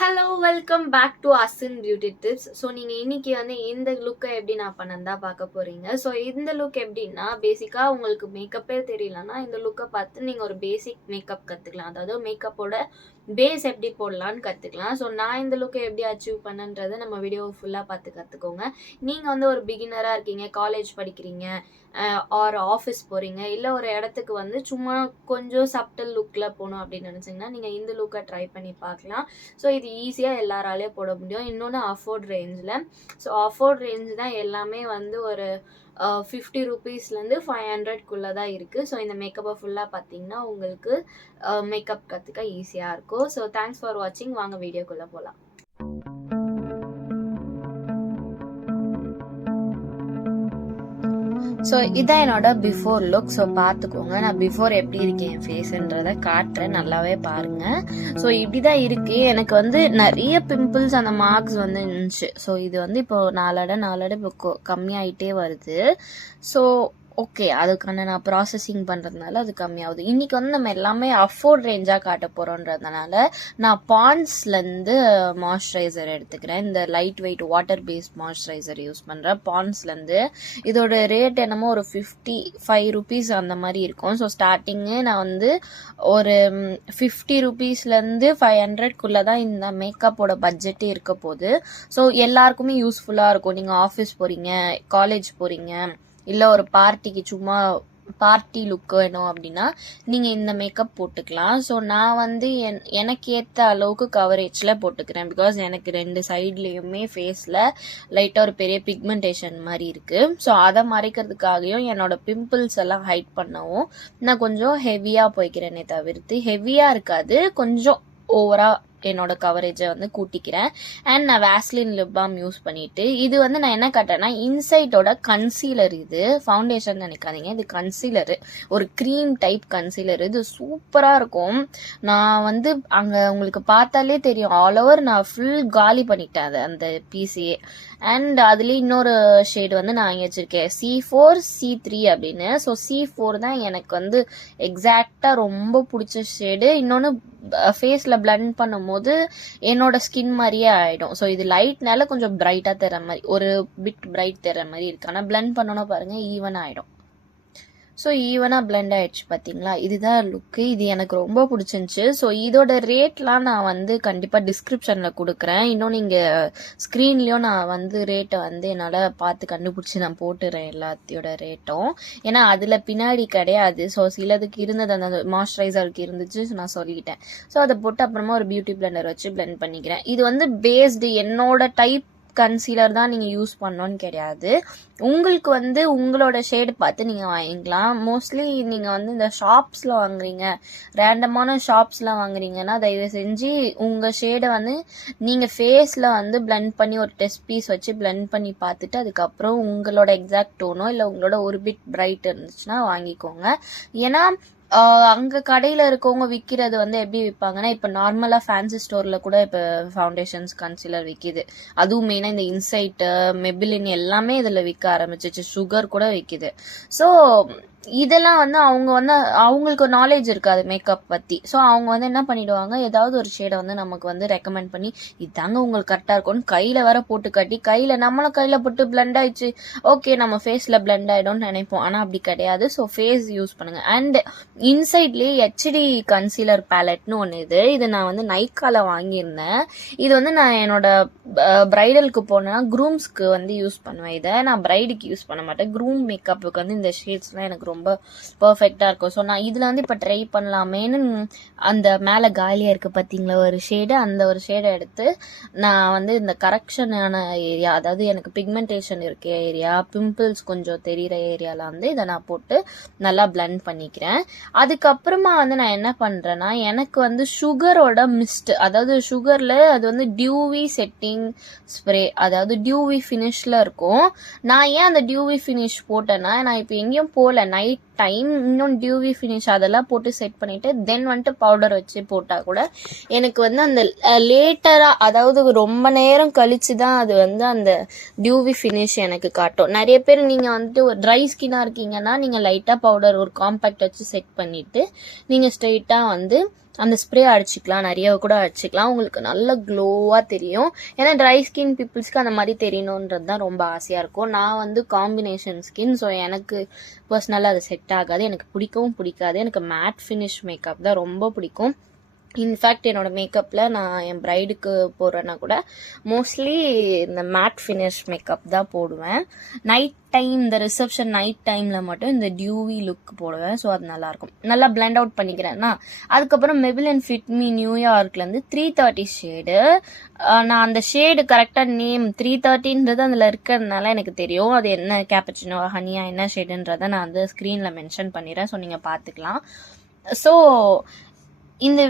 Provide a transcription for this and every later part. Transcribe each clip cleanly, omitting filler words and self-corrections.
Hello welcome back to Asin beauty tips. So நீங்கள் இன்னைக்கு இந்த லுக்கை எப்படி நான் பண்ணந்தா பார்க்க போகிறீங்க. ஸோ இந்த லுக் எப்படின்னா பேசிக்காக உங்களுக்கு மேக்கப்பே தெரியலன்னா இந்த லுக்கை பார்த்து நீங்கள் ஒரு பேசிக் மேக்கப் கற்றுக்கலாம். அதாவது மேக்கப்போட பேஸ் எப்படி போடலான்னு கற்றுக்கலாம். ஸோ நான் இந்த லுக்கை எப்படி அச்சீவ் பண்ணன்றதை நம்ம வீடியோ ஃபுல்லாக பார்த்து கற்றுக்கோங்க. நீங்கள் ஒரு பிகினராக இருக்கீங்க, காலேஜ் படிக்கிறீங்க, ஆர் ஆஃபீஸ் போகிறீங்க, இல்லை ஒரு இடத்துக்கு சும்மா கொஞ்சம் சப்டல் லுக்கில் போகணும் அப்படின்னு நினச்சிங்கன்னா நீங்கள் இந்த லுக்கை ட்ரை பண்ணி பார்க்கலாம். ஸோ இது ஈஸியாக எல்லாராலேயும் போட முடியும். இன்னொன்று அஃபோர்ட் ரேஞ்சில். ஸோ அஃபோர்ட் ரேஞ்ச் தான் எல்லாமே ஒரு 50 ரூபீஸ்லேருந்து 500க்குள்ளே தான் இருக்குது. ஸோ இந்த மேக்கப்பை ஃபுல்லாக பார்த்தீங்கன்னா உங்களுக்கு மேக்கப் கற்றுக்க ஈஸியாக இருக்கும். ஸோ தேங்க்ஸ் ஃபார் வாட்சிங். வாங்க வீடியோக்குள்ளே போகலாம். ஸோ இதான் என்னோட பிஃபோர் லுக். ஸோ பார்த்துக்கோங்க, நான் பிஃபோர் எப்படி இருக்கேன் என் ஃபேஸுன்றதை காட்டுறேன், நல்லாவே பாருங்க. ஸோ இப்படிதான் இருக்கு. எனக்கு நிறைய பிம்பிள்ஸ் அந்த மார்க்ஸ் இருந்துச்சு. ஸோ இது இப்போ நாளட இப்போ கம்மியாயிட்டே வருது. ஸோ ஓகே, அதுக்கான நான் ப்ராசஸிங் பண்ணுறதுனால அது கம்மியாகுது. இன்றைக்கி நம்ம எல்லாமே அஃபோர்ட் ரேஞ்சாக காட்ட போகிறோன்றதுனால நான் பாண்ட்ஸ்லேருந்து மாய்ஸ்சரைசர் எடுத்துக்கிறேன். இந்த light weight water based moisturiser use பண்ணுறேன் பாண்ட்ஸ்லேருந்து. இதோட ரேட் என்னமோ ஒரு 55 ரூபீஸ் அந்த மாதிரி இருக்கும். ஸோ ஸ்டார்டிங்கு நான் ஒரு 50 ரூபீஸ்லேருந்து 500க்குள்ளே தான் இந்த மேக்கப்போட பட்ஜெட்டே இருக்க போகுது. ஸோ எல்லாருக்குமே யூஸ்ஃபுல்லாக இருக்கும். நீங்கள் ஆஃபீஸ் போகிறீங்க, காலேஜ் போகிறீங்க, இல்லை ஒரு பார்ட்டிக்கு சும்மா பார்ட்டி லுக் வேணும் அப்படின்னா நீங்கள் இந்த மேக்கப் போட்டுக்கலாம். ஸோ நான் எனக்கு ஏற்ற அளவுக்கு கவரேஜில் போட்டுக்கிறேன். பிகாஸ் எனக்கு 2 சைட்லேயுமே ஃபேஸில் லைட்டாக ஒரு பெரிய பிக்மெண்டேஷன் மாதிரி இருக்குது. ஸோ அதை மறைக்கிறதுக்காகவும் என்னோட பிம்பிள்ஸ் எல்லாம் ஹைட் பண்ணவும் நான் கொஞ்சம் ஹெவியாக போய்க்கிறேனே தவிர்த்து ஹெவியாக இருக்காது, கொஞ்சம் ஓவராக என்னோட கவரேஜை கூட்டிக்கிறேன். அண்ட் நான் வேஸ்லின் லிப் பாம் யூஸ் பண்ணிட்டு இது நான் என்ன காட்டுறேன்னா இன்சைட்டோட கன்சீலர். இது ஃபவுண்டேஷன் நினைக்காதீங்க, இது கன்சீலரு, ஒரு க்ரீம் டைப் கன்சீலர். இது சூப்பராக இருக்கும். நான் அங்கே உங்களுக்கு பார்த்தாலே தெரியும், ஆல் ஓவர் நான் ஃபுல் காலி பண்ணிட்டேன் அது அந்த பீஸையே. அண்ட் அதுலேயே இன்னொரு ஷேடு நான் இங்கே வச்சுருக்கேன், C4 C3 அப்படின்னு. ஸோ C4 தான் எனக்கு எக்ஸாக்டாக ரொம்ப பிடிச்ச ஷேடு. இன்னொன்று ஃபேஸில் பிளண்ட் பண்ணும்போது என்னோட ஸ்கின் மாதிரியே ஆகிடும். ஸோ இது லைட்னால கொஞ்சம் பிரைட்டாக தர்ற மாதிரி, ஒரு பிட் பிரைட் தர்ற மாதிரி இருக்கு. ஆனால் பிளண்ட் பண்ணணும் பாருங்கள், ஈவன் ஆகிடும். ஸோ ஈவனாக பிளெண்ட் ஆகிடுச்சு பார்த்தீங்களா. இதுதான் லுக்கு. இது எனக்கு ரொம்ப பிடிச்சிருந்துச்சு. ஸோ இதோட ரேட்லாம் நான் கண்டிப்பாக டிஸ்கிரிப்ஷனில் கொடுக்குறேன். இன்னும் நீங்கள் ஸ்க்ரீன்லேயும் நான் ரேட்டை என்னால் பார்த்து கண்டுபிடிச்சி நான் போட்டுறேன் எல்லாத்தையோட ரேட்டும். ஏன்னா அதில் பின்னாடி கிடையாது. ஸோ சிலதுக்கு இருந்தது அந்த மாய்ஸ்சரைசருக்கு இருந்துச்சு, நான் சொல்லிட்டேன். ஸோ அதை போட்டு அப்புறமா ஒரு பியூட்டி பிளெண்டர் வச்சு பிளெண்ட் பண்ணிக்கிறேன். இது பேஸ்டு என்னோட டைப் கன்சீலர் தான் நீங்கள் யூஸ் பண்ணோன்னு கிடையாது. உங்களுக்கு உங்களோட ஷேடு பார்த்து நீங்கள் வாங்கிக்கலாம். மோஸ்ட்லி நீங்கள் இந்த ஷாப்ஸில் வாங்குறீங்க, ரேண்டமான ஷாப்ஸில் வாங்குறீங்கன்னா தயவு செஞ்சு உங்கள் ஷேடை நீங்கள் ஃபேஸில் பிளெண்ட் பண்ணி ஒரு டெஸ்ட் பீஸ் வச்சு பிளெண்ட் பண்ணி பார்த்துட்டு அதுக்கப்புறம் உங்களோட எக்ஸாக்ட் டோனோ இல்லை உங்களோட ஒரு பிட் பிரைட் இருந்துச்சுன்னா வாங்கிக்கோங்க. ஏன்னா அங்கே கடையில் இருக்கவங்க விற்கிறது எப்படி விற்பாங்கன்னா, இப்போ நார்மலாக ஃபேன்சி ஸ்டோரில் கூட இப்போ ஃபவுண்டேஷன்ஸ் கன்சீலர் விற்கிது. அதுவும் மெயினாக இந்த இன்சைட்டு மெபிலின் எல்லாமே இதில் விற்க ஆரம்பிச்சிச்சு, சுகர் கூட விற்கிது. ஸோ இதெல்லாம் அவங்க அவங்களுக்கு ஒரு நாலேஜ் இருக்காது மேக்கப் பற்றி. ஸோ அவங்க என்ன பண்ணிடுவாங்க, ஏதாவது ஒரு ஷேடை நமக்கு ரெக்கமெண்ட் பண்ணி இதாங்க உங்களுக்கு கரெக்டாக இருக்கும்னு கையில் வேற போட்டு காட்டி, நம்மளும் கையில் போட்டு பிளெண்ட் ஆயிடுச்சு, ஓகே நம்ம ஃபேஸில் பிளெண்ட் ஆகிடும்னு நினைப்போம். ஆனால் அப்படி கிடையாது. ஸோ ஃபேஸ் யூஸ் பண்ணுங்க. அண்ட் இன்சைட்லேயே HD கன்சீலர் பேலட்னு ஒன்று இது நான் நைக்கால வாங்கியிருந்தேன். இது நான் என்னோட பிரைடலுக்கு போனேன்னா க்ரூம்ஸ்க்கு யூஸ் பண்ணுவேன். இதை நான் பிரைடுக்கு யூஸ் பண்ண மாட்டேன். க்ரூம் மேக்கப்புக்கு இந்த ஷேட்ஸ்லாம் எனக்கு ரொம்ப பர்ஃபெக்டாக இருக்கும். ஸோ நான் இதில் இப்போ ட்ரை பண்ணலாமேன்னு அந்த மேலே காலியாக இருக்குது பார்த்தீங்களா ஒரு ஷேடு, அந்த ஒரு ஷேடை எடுத்து நான் இந்த கரெக்ஷனான ஏரியா, அதாவது எனக்கு பிக்மெண்டேஷன் இருக்க ஏரியா, பிம்பிள்ஸ் கொஞ்சம் தெரிகிற ஏரியாவில் இதை நான் போட்டு நல்லா பிளெண்ட் பண்ணிக்கிறேன். அதுக்கப்புறமா நான் என்ன பண்ணுறேன்னா, எனக்கு சுகரோட மிஸ்ட், அதாவது சுகரில் அது டியூவி செட்டிங் ஸ்ப்ரே, அதாவது டியூவி ஃபினிஷில் இருக்கும். நான் ஏன் அந்த டியூவி ஃபினிஷ் போட்டேன்னா, நான் இப்போ எங்கேயும் போகல, நைட் டைம் இன்னும் டியூவி ஃபினிஷ் அதெல்லாம் போட்டு செட் பண்ணிட்டு தென் பவுடர் வச்சு போட்டால் கூட எனக்கு அந்த லேட்டராக, அதாவது ரொம்ப நேரம் கழிச்சு தான் அது அந்த டியூவி ஃபினிஷ் எனக்கு காட்டும். நிறைய பேர் நீங்கள் ஒரு ட்ரை ஸ்கின்னாக இருக்கீங்கன்னா நீங்கள் லைட்டாக பவுடர் ஒரு காம்பேக்ட் வச்சு செட் பண்ணிவிட்டு நீங்கள் ஸ்ட்ரெயிட்டாக அந்த ஸ்ப்ரே அடிச்சிக்கலாம், நிறைய கூட அடிச்சிக்கலாம். உங்களுக்கு நல்ல க்ளோவாக தெரியும். ஏன்னா ட்ரை ஸ்கின் பீப்புள்ஸ்க்கு அந்த மாதிரி தெரியணுன்றது தான் ரொம்ப ஆசையாக இருக்கும். நான் வந்து காம்பினேஷன் ஸ்கின், ஸோ எனக்கு பர்சனலாக அது செட் ஆகாது. எனக்கு பிடிக்கவும் பிடிக்காது. எனக்கு மேட் ஃபினிஷ் மேக்கப் தான் ரொம்ப பிடிக்கும். இன்ஃபேக்ட் என்னோட மேக்கப்பில் நான் என் ப்ரைடுக்கு போடுறேன்னா கூட மோஸ்ட்லி இந்த மேட் ஃபினிஷ் மேக்கப் தான் போடுவேன். நைட் டைம், இந்த ரிசப்ஷன் நைட் டைமில் மட்டும் இந்த டியூவி லுக் போடுவேன். ஸோ அது நல்லாயிருக்கும். நல்லா பிளெண்ட் அவுட் பண்ணிக்கிறேன்னா அதுக்கப்புறம் Maybelline Fit Me நியூயார்க்லேருந்து 330 ஷேடு. நான் அந்த ஷேடு கரெக்டாக நேம் 330ன்றது அதில் இருக்கிறதுனால எனக்கு தெரியும் அது என்ன கேப்பச்சினோ ஹனியா என்ன ஷேடுன்றதை நான் வந்து ஸ்க்ரீனில் மென்ஷன் பண்ணிடுறேன். ஸோ நீங்கள் பார்த்துக்கலாம். ஸோ இந்த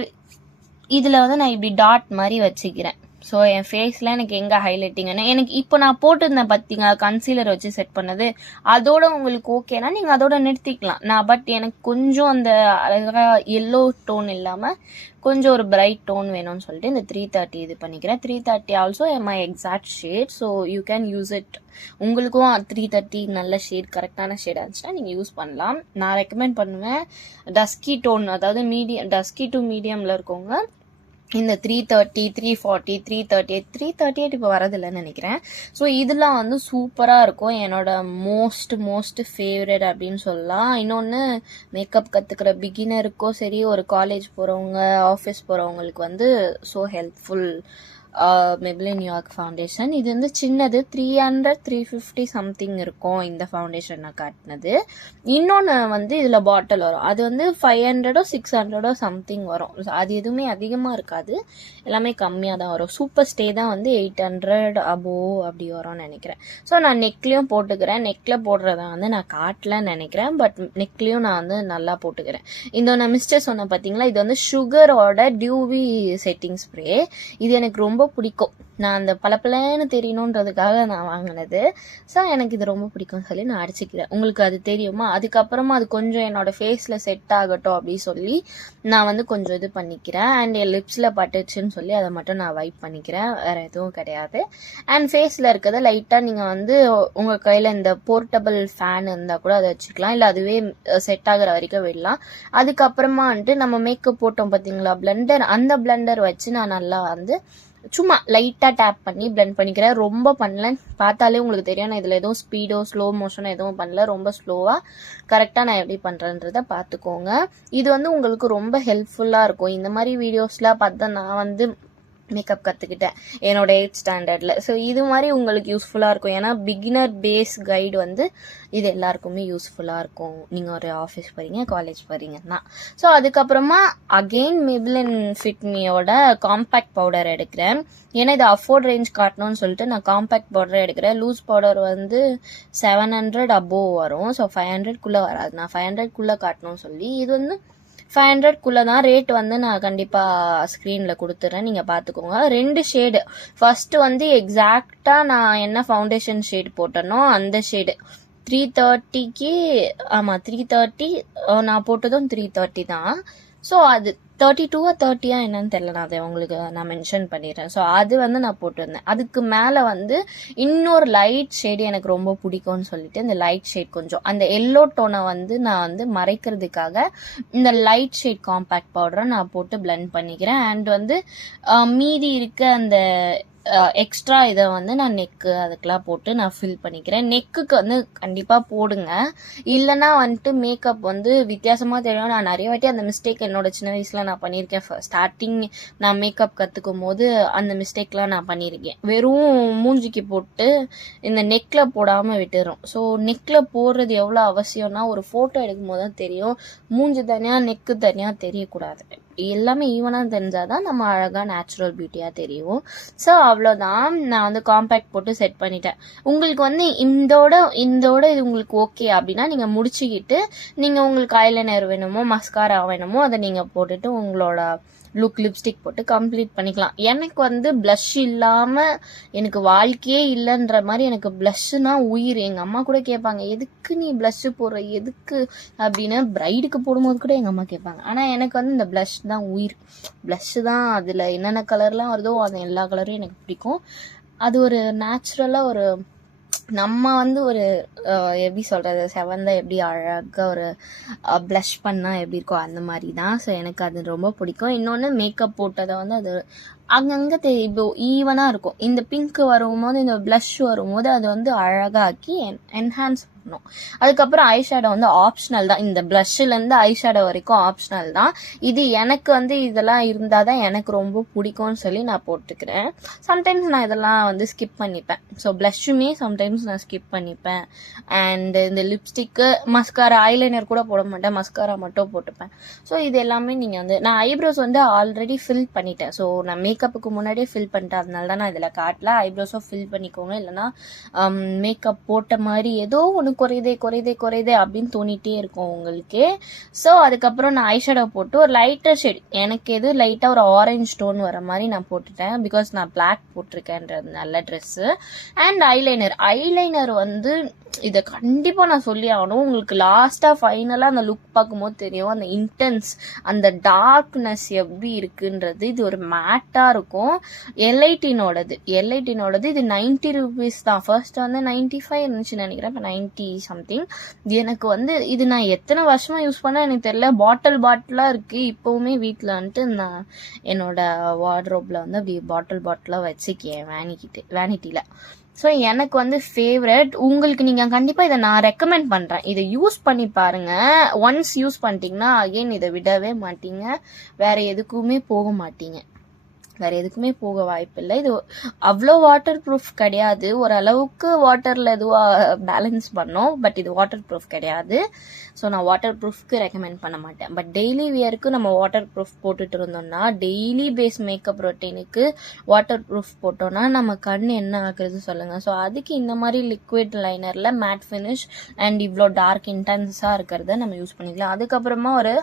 இதில் வந்து நான் இப்படி டாட் மாதிரி வச்சுக்கிறேன். ஸோ என் ஃபேஸில் எனக்கு எங்கே ஹைலைட்டிங்னா எனக்கு இப்போ நான் போட்டிருந்தேன் பார்த்தீங்க கன்சீலர் வச்சு செட் பண்ணது, அதோட உங்களுக்கு ஓகேனா நீங்கள் அதோட நிறுத்திக்கலாம். பட் எனக்கு கொஞ்சம் அந்த அழகாக எல்லோ டோன் இல்லாமல் கொஞ்சம் ஒரு பிரைட் டோன் வேணும்னு சொல்லிட்டு இந்த 330 இது பண்ணிக்கிறேன். 330 also my exact shade. So you can use it. உங்களுக்கும் 330 நல்ல ஷேட், கரெக்டான ஷேட் இருந்துச்சுன்னா நீங்கள் யூஸ் பண்ணலாம். நான் ரெக்கமெண்ட் பண்ணுவேன் டஸ்கி டோன், அதாவது மீடியம் டஸ்கி டு மீடியமில் இருக்கவங்க இந்த 330, 340, 338 இப்போ வரதில்லைன்னு நினைக்கிறேன். ஸோ இதெல்லாம் வந்து சூப்பராக இருக்கும். என்னோட மோஸ்ட் ஃபேவரட் அப்படின்னு சொல்லலாம். இன்னொன்று மேக்கப் கற்றுக்கிற பிகினருக்கோ சரி, ஒரு காலேஜ் போகிறவங்க, ஆஃபீஸ் போகிறவங்களுக்கு வந்து so helpful Maybelline New York foundation. இது வந்து சின்னது 300, 350 சம்திங் இருக்கும் இந்த ஃபவுண்டேஷன் நான் காட்டினது. இன்னொன்று வந்து இதில் பாட்டில் வரும், அது வந்து 500 600 சம்திங் வரும். அது எதுவுமே அதிகமாக இருக்காது, எல்லாமே கம்மியாக தான் வரும். சூப்பர் ஸ்டே தான் வந்து 800 அபோவ் அப்படி வரும்னு நினைக்கிறேன். ஸோ நான் நெக்லேயும் போட்டுக்கிறேன். நெக்கில் போடுறத வந்து நான் காட்டலன்னு நினைக்கிறேன், பட் நெக்லேயும் நான் வந்து நல்லா போட்டுக்கிறேன். இந்த நான் மிஸ்டர் சொன்னேன் பார்த்தீங்களா, இது வந்து சுகரோட டியூவி செட்டிங் ஸ்ப்ரே. இது எனக்கு ரொம்ப பிடிக்கும். நான் அந்த பளபளன்னு தெரியணுன்றதுக்காக நான் வாங்கினது. ஸோ எனக்கு இது ரொம்ப பிடிக்கும் சொல்லி நான் அடிச்சுக்கிறேன். உங்களுக்கு அது தெரியுமா? அதுக்கப்புறமா அது கொஞ்சம் என்னோட ஃபேஸில் செட் ஆகட்டும் அப்படின்னு சொல்லி நான் வந்து கொஞ்சம் இது பண்ணிக்கிறேன். அண்ட் என் லிப்ஸில் பட்டுச்சுன்னு சொல்லி அதை மட்டும் நான் வைப் பண்ணிக்கிறேன், வேறு எதுவும் கிடையாது. அண்ட் ஃபேஸில் இருக்கிறத லைட்டாக நீங்கள் வந்து உங்கள் கையில் இந்த போர்ட்டபிள் ஃபேன் இருந்தால் கூட அதை வச்சுக்கலாம், இல்லை அதுவே செட் ஆகிற வரைக்கும் விடலாம். அதுக்கப்புறமா வந்துட்டு நம்ம மேக்கப் போட்டோம் பார்த்தீங்களா பிளெண்டர், அந்த பிளெண்டர் வச்சு நான் நல்லா வந்து சும்மா லைட்டாக டேப் பண்ணி பிளெண்ட் பண்ணிக்கிறேன். ரொம்ப பண்ணல, பார்த்தாலே உங்களுக்கு தெரியும் நான் இதில் எதுவும் ஸ்பீடோ ஸ்லோ மோஷனோ எதுவும் பண்ணல, ரொம்ப ஸ்லோவாக கரெக்டாக நான் எப்படி பண்ணுறேன்றதை பார்த்துக்கோங்க. இது வந்து உங்களுக்கு ரொம்ப ஹெல்ப்ஃபுல்லாக இருக்கும். இந்த மாதிரி வீடியோஸ்லாம் பார்த்தா நான் வந்து மேக்கப் கற்றுக்கிட்டேன் என்னோட 8th ஸ்டாண்டர்டில். ஸோ இது மாதிரி உங்களுக்கு யூஸ்ஃபுல்லாக இருக்கும். ஏன்னா பிகினர் பேஸ் கைடு வந்து இது எல்லாருக்குமே யூஸ்ஃபுல்லாக இருக்கும், நீங்கள் ஒரு ஆஃபீஸ் போகிறீங்க, காலேஜ் போகிறீங்கன்னா. ஸோ அதுக்கப்புறமா அகெயின் Maybelline Fit Meயோட காம்பேக்ட் பவுடர் எடுக்கிறேன். ஏன்னா இது அஃபோர்ட் ரேஞ்ச் காட்டணும்னு சொல்லிட்டு நான் காம்பேக்ட் பவுடர் எடுக்கிறேன். லூஸ் பவுடர் வந்து 700 அபோவ் வரும். ஸோ 500க்குள்ளே வராது, நான் 500க்குள்ளே காட்டணும்னு சொல்லி இது வந்து 500க்குள்ளே தான். ரேட் வந்து நான் கண்டிப்பாக ஸ்க்ரீனில் கொடுத்துட்றேன், நீங்கள் பார்த்துக்கோங்க. 2 ஷேடு. ஃபஸ்ட்டு வந்து எக்ஸாக்டாக நான் என்ன ஃபவுண்டேஷன் ஷேடு போட்டேனோ அந்த ஷேடு 330க்கு, ஆமாம் 330, நான் போட்டதும் 330 தான். ஸோ அது 32 30 என்னன்னு தெரியல, நான் அதை உங்களுக்கு நான் மென்ஷன் பண்ணிடுறேன். ஸோ அது வந்து நான் போட்டிருந்தேன். அதுக்கு மேலே வந்து இன்னொரு லைட் ஷேடு எனக்கு ரொம்ப பிடிக்கும்னு சொல்லிட்டு இந்த லைட் ஷேட் கொஞ்சம் அந்த எல்லோ டோனை வந்து நான் வந்து மறைக்கிறதுக்காக இந்த லைட் ஷேட் காம்பேக்ட் பவுடரை நான் போட்டு பிளெண்ட் பண்ணிக்கிறேன். அண்ட் வந்து மீதி இருக்க அந்த எக்ஸ்ட்ரா இதை வந்து நான் நெக்கு அதுக்கெலாம் போட்டு நான் ஃபில் பண்ணிக்கிறேன். நெக்குக்கு வந்து கண்டிப்பாக போடுங்க, இல்லைனா வந்துட்டு மேக்கப் வந்து வித்தியாசமாக தெரியும். நான் நிறைய வாட்டி அந்த மிஸ்டேக் என்னோட சின்ன வயசில் நான் பண்ணியிருக்கேன். ஸ்டார்டிங் நான் மேக்கப் கற்றுக்கும் போது அந்த மிஸ்டேக்லாம் நான் பண்ணியிருக்கேன். வெறும் மூஞ்சிக்கு போட்டு இந்த நெக்கில் போடாமல் விட்டுறோம். ஸோ நெக்கில் போடுறது எவ்வளோ அவசியம்னா ஒரு ஃபோட்டோ எடுக்கும் போது தான் தெரியும், மூஞ்சி தனியாக நெக்கு தனியாக தெரியக்கூடாது. எல்லாமே ஈவனாக தெரிஞ்சால் தான் நம்ம அழகாக நேச்சுரல் பியூட்டியாக தெரியும். ஸோ அவ்வளோதான், நான் வந்து காம்பேக்ட் போட்டு செட் பண்ணிட்டேன். உங்களுக்கு வந்து இதோட இது உங்களுக்கு ஓகே அப்படின்னா நீங்கள் முடிச்சுக்கிட்டு நீங்கள் உங்களுக்கு ஐலைனர் வேணுமோ மஸ்காரா வேணுமோ அதை நீங்கள் போட்டுட்டு உங்களோட லிப்ஸ்டிக் போட்டு கம்ப்ளீட் பண்ணிக்கலாம். எனக்கு வந்து ப்ளஷ் இல்லாமல் எனக்கு வாழ்க்கையே இல்லைன்ற மாதிரி, எனக்கு ப்ளஷ்ஷுனா உயிர். எங்கள் அம்மா கூட கேட்பாங்க, எதுக்கு நீ ப்ளஷ்ஷு போடுற எதுக்கு அப்படின்னு. ப்ரைடுக்கு போடும்போது கூட எங்கள் அம்மா கேட்பாங்க. ஆனால் எனக்கு வந்து இந்த ப்ளஷ் தான் உயிர். ப்ளஷ்ஷு தான், அதில் என்னென்ன கலர்லாம் வருதோ அது எல்லா கலரும் எனக்கு பிடிக்கும். அது ஒரு நேச்சுரலாக ஒரு நம்ம வந்து ஒரு எப்படி சொல்கிறது, செவந்தா எப்படி அழகாக ஒரு ப்ளஷ் பண்ணால் எப்படி இருக்கோ அந்த மாதிரி தான். ஸோ எனக்கு அது ரொம்ப பிடிக்கும். இன்னொன்று மேக்கப் போட்டதை வந்து அது அங்கங்கே இப்போ ஈவனாக இருக்கும். இந்த பிங்க் வரும்போது இந்த ப்ளஷ் வரும்போது அது வந்து அழகாக்கி என்ஹான்ஸ் பண்ணும். அதுக்கப்புறம் ஐ ஷேடோ வந்து ஆப்ஷனல் தான். இந்த ப்ளஷ்லேருந்து ஐ ஷேடோ வரைக்கும் ஆப்ஷனல் தான். இது எனக்கு வந்து இதெல்லாம் இருந்தால் தான் எனக்கு ரொம்ப பிடிக்கும்னு சொல்லி நான் போட்டுக்கிறேன். சம்டைம்ஸ் நான் இதெல்லாம் வந்து ஸ்கிப் பண்ணிப்பேன். ஸோ ப்ளஷ்ஷுமே சம்டைம்ஸ் நான் ஸ்கிப் பண்ணிப்பேன். அண்டு இந்த லிப்ஸ்டிக்கு, மஸ்காரா, ஐலைனர் கூட போட மாட்டேன், மஸ்காரா மட்டும் போட்டுப்பேன். ஸோ இது எல்லாமே நீங்கள் வந்து நான் ஐப்ரோஸ் வந்து ஆல்ரெடி ஃபில் பண்ணிட்டேன். ஸோ நான் மேக்கப்புக்கு முன்னாடியே ஃபில் பண்ணிட்டேன். அதனால தான் நான் இதில் காட்டல. ஐப்ரோஸும் ஃபில் பண்ணிக்கோங்க. இல்லைனா மேக்கப் போட்ட மாதிரி ஏதோ ஒன்று குறையுதே அப்படின்னு தோணிகிட்டே இருக்கும் உங்களுக்கு. ஸோ அதுக்கப்புறம் நான் ஐஷேடோ போட்டு ஒரு லைட்டர் ஷேட், எனக்கு எது லைட்டாக ஒரு ஆரஞ்சு டோன் வர மாதிரி நான் போட்டுட்டேன். பிகாஸ் நான் பிளாக் போட்டிருக்கேன்றது நல்ல ட்ரெஸ்ஸு. அண்ட் ஐலைனர் வந்து இதை கண்டிப்பாக நான் சொல்லி ஆகணும். உங்களுக்கு லாஸ்ட்டாக ஃபைனலாக அந்த லுக் பார்க்கும்போது தெரியும் அந்த இன்டென்ஸ், அந்த டார்க்னஸ் எப்படி இருக்குன்றது. இது ஒரு மேட்டாக இருக்கும். எல்ஐடினோடது இது 90 rupees தான். ஃபர்ஸ்ட் வந்து 95 இருந்துச்சுன்னு நினைக்கிறேன், இப்போ 90 சம்திங். எனக்கு வந்து இது நான் எத்தனை வருஷமாக யூஸ் பண்ண எனக்கு தெரியல. பாட்டிலாக இருக்குது இப்போவுமே வீட்டில் வந்துட்டு. நான் என்னோட வார்ட்ரோப்பில் வந்து அப்படி பாட்டிலாக வச்சுக்கேன் வேனிட்டியில். ஸோ எனக்கு வந்து ஃபேவரட். உங்களுக்கு நீங்கள் கண்டிப்பாக இதை நான் ரெக்கமெண்ட் பண்ணுறேன். இதை யூஸ் பண்ணி பாருங்கள். ஒன்ஸ் யூஸ் பண்ணிட்டீங்கன்னா அகெயின் இதை விடவே மாட்டீங்க. வேறு எதுக்குமே போக வாய்ப்பில்லை. இது அவ்வளோ வாட்டர் ப்ரூஃப் கிடையாது. ஓரளவுக்கு வாட்டரில் எதுவாக பேலன்ஸ் பண்ணோம். பட் இது வாட்டர் ப்ரூஃப் கிடையாது. ஸோ நான் வாட்டர் ப்ரூஃப்க்கு ரெக்கமெண்ட் பண்ண மாட்டேன். பட் டெய்லி வியருக்கு நம்ம வாட்டர் ப்ரூஃப் போட்டுட்டு இருந்தோம்னா, டெய்லி பேஸ் மேக்கப் ரொட்டீனுக்கு வாட்டர் ப்ரூஃப் போட்டோன்னா நம்ம கண் என்ன ஆகுறது சொல்லுங்கள். ஸோ அதுக்கு இந்த மாதிரி லிக்விட் லைனரில் மேட் ஃபினிஷ் அண்ட் இவ்வளோ டார்க் இன்டென்ஸாக இருக்கிறத நம்ம யூஸ் பண்ணிக்கலாம். அதுக்கப்புறமா ஒரு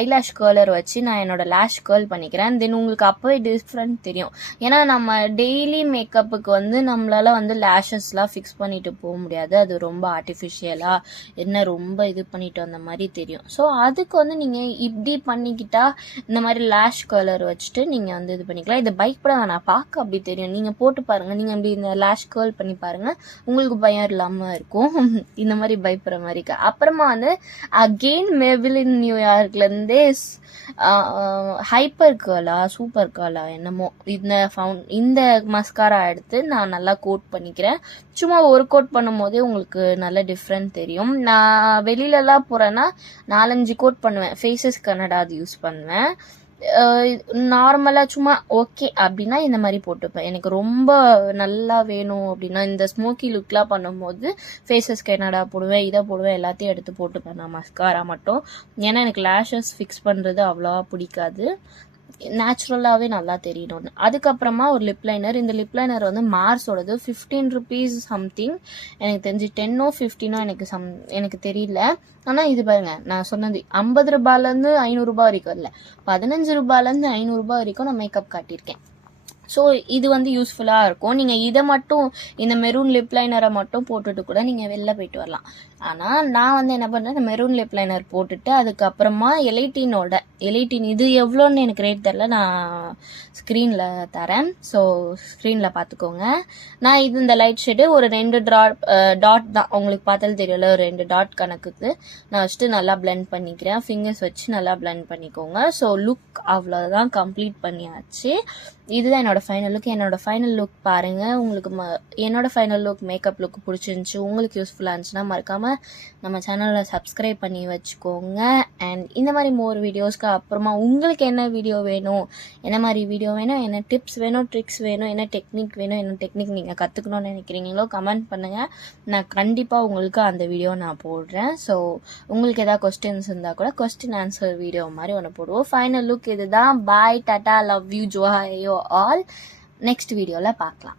ஐலாஷ் கர்லர் வச்சு நான் என்னோட லேஷ் கர்ல் பண்ணிக்கிறேன். தென் உங்களுக்கு அப்போவே டிஃப்ரெண்ட் தெரியும். ஏன்னா நம்ம டெய்லி மேக்கப்புக்கு வந்து நம்மளால வந்து லேஷஸ்லாம் ஃபிக்ஸ் பண்ணிட்டு போக முடியாது. அது ரொம்ப ஆர்டிஃபிஷியலாக என்ன ரொம்ப இது பண்ணிட்டு வந்த மாதிரி தெரியும். ஸோ அதுக்கு வந்து நீங்கள் இப்படி பண்ணிக்கிட்டா இந்த மாதிரி லேஷ் கலர் வச்சுட்டு நீங்கள் வந்து இது பண்ணிக்கலாம். இது பைக் நான் பார்க்க அப்படி தெரியும். நீங்கள் போட்டு பாருங்கள். நீங்கள் அப்படி இந்த லேஷ் கேர்ள் பண்ணி பாருங்கள். உங்களுக்கு பயம் இல்லாமல் இருக்கும். இந்த மாதிரி பயப்படுற மாதிரி இருக்கு. அப்புறமா வந்து அகெயின் மேபிலின் நியூயார்க்லேருந்தே ஹைப்பர் கேர்லா சூப்பர் கேர்லா என்னமோ இந்த மஸ்காரா எடுத்து நான் நல்லா கோட் பண்ணிக்கிறேன். சும்மா ஒரு கோட் பண்ணும் போதே உங்களுக்கு நல்ல டிஃப்ரெண்ட் தெரியும். நான் வெளியிலலாம் போகிறேன்னா 4-5 கோட் பண்ணுவேன். ஃபேஸஸ் கன்னடா அது யூஸ் பண்ணுவேன். நார்மலாக சும்மா ஓகே அப்படின்னா இந்த மாதிரி போட்டுப்பேன். எனக்கு ரொம்ப நல்லா வேணும் அப்படின்னா இந்த ஸ்மோக்கி லுக்லாம் பண்ணும்போது ஃபேஸஸ் கனடா போடுவேன், இதை போடுவேன், எல்லாத்தையும் எடுத்து போட்டுப்பேன் நான் மஸ்காரா மட்டும். ஏன்னா எனக்கு லேஷஸ் ஃபிக்ஸ் பண்ணுறது அவ்வளோவா பிடிக்காது. நேச்சுரலாகவே நல்லா தெரியணும்னு. அதுக்கப்புறமா ஒரு லிப் லைனர். இந்த லிப் லைனர் வந்து மார்ஸோடது 15 rupees சம்திங். எனக்கு தெரிஞ்சு 10 or 15 எனக்கு தெரியல. ஆனால் இது பாருங்க, நான் சொன்னது 50 ரூபாயிலேருந்து 500 ரூபாய் வரைக்கும் இல்லை, 15 ரூபாயிலேருந்து 500 ரூபாய் வரைக்கும் நான் மேக்கப் காட்டியிருக்கேன். ஸோ இது வந்து யூஸ்ஃபுல்லாக இருக்கும். நீங்கள் இதை மட்டும் இந்த மெரூன் லிப் லைனரை மட்டும் போட்டுட்டு கூட நீங்கள் வெளில போயிட்டு வரலாம். ஆனால் நான் வந்து என்ன பண்ணுறேன், இந்த மெரூன் லிப் லைனர் போட்டுட்டு அதுக்கப்புறமா எலைட்டின் இது எவ்வளோன்னு எனக்கு ரேட் தெரில, நான் ஸ்க்ரீனில் தரேன். ஸோ ஸ்க்ரீனில் பார்த்துக்கோங்க. நான் இது இந்த லைட் ஷேடு ஒரு 2 டாட் தான், உங்களுக்கு பார்த்தாலும் தெரியல, ஒரு 2 டாட் கணக்குக்கு நான் வச்சுட்டு நல்லா பிளெண்ட் பண்ணிக்கிறேன். ஃபிங்கர்ஸ் வச்சு நல்லா பிளெண்ட் பண்ணிக்கோங்க. ஸோ லுக் அவ்வளோதான், கம்ப்ளீட் பண்ணியாச்சு. இதுதான் என்னோட ஃபைனல் லுக். என்னோட ஃபைனல் லுக் பாருங்கள். உங்களுக்கு என்னோட ஃபைனல் லுக் மேக்கப் லுக் பிடிச்சிருந்துச்சி, உங்களுக்கு யூஸ்ஃபுல்லாக இருந்துச்சுன்னா மறக்காமல் நம்ம சேனலில் சப்ஸ்கிரைப் பண்ணி வச்சுக்கோங்க. அண்ட் இந்த மாதிரி மோர் வீடியோஸ்க்கு அப்புறமா உங்களுக்கு என்ன வீடியோ வேணும், என்ன மாதிரி வீடியோ வேணும், என்ன டிப்ஸ் வேணும், ட்ரிக்ஸ் வேணும், என்ன டெக்னிக் வேணும், என்ன டெக்னிக் நீங்கள் கற்றுக்கணும்னு நினைக்கிறீங்களோ கமெண்ட் பண்ணுங்கள். நான் கண்டிப்பாக உங்களுக்கு அந்த வீடியோ நான் போடுறேன். ஸோ உங்களுக்கு எதாவது கொஸ்டின்ஸ் இருந்தால் கூட கொஸ்டின் ஆன்சர் வீடியோ மாதிரி ஒன்று போடுவோம். ஃபைனல் லுக் இதுதான். பாய், டாட்டா, லவ் யூ, ஜோஹாயோ ஆல். நெக்ஸ்ட் வீடியோவில் பார்க்கலாம்.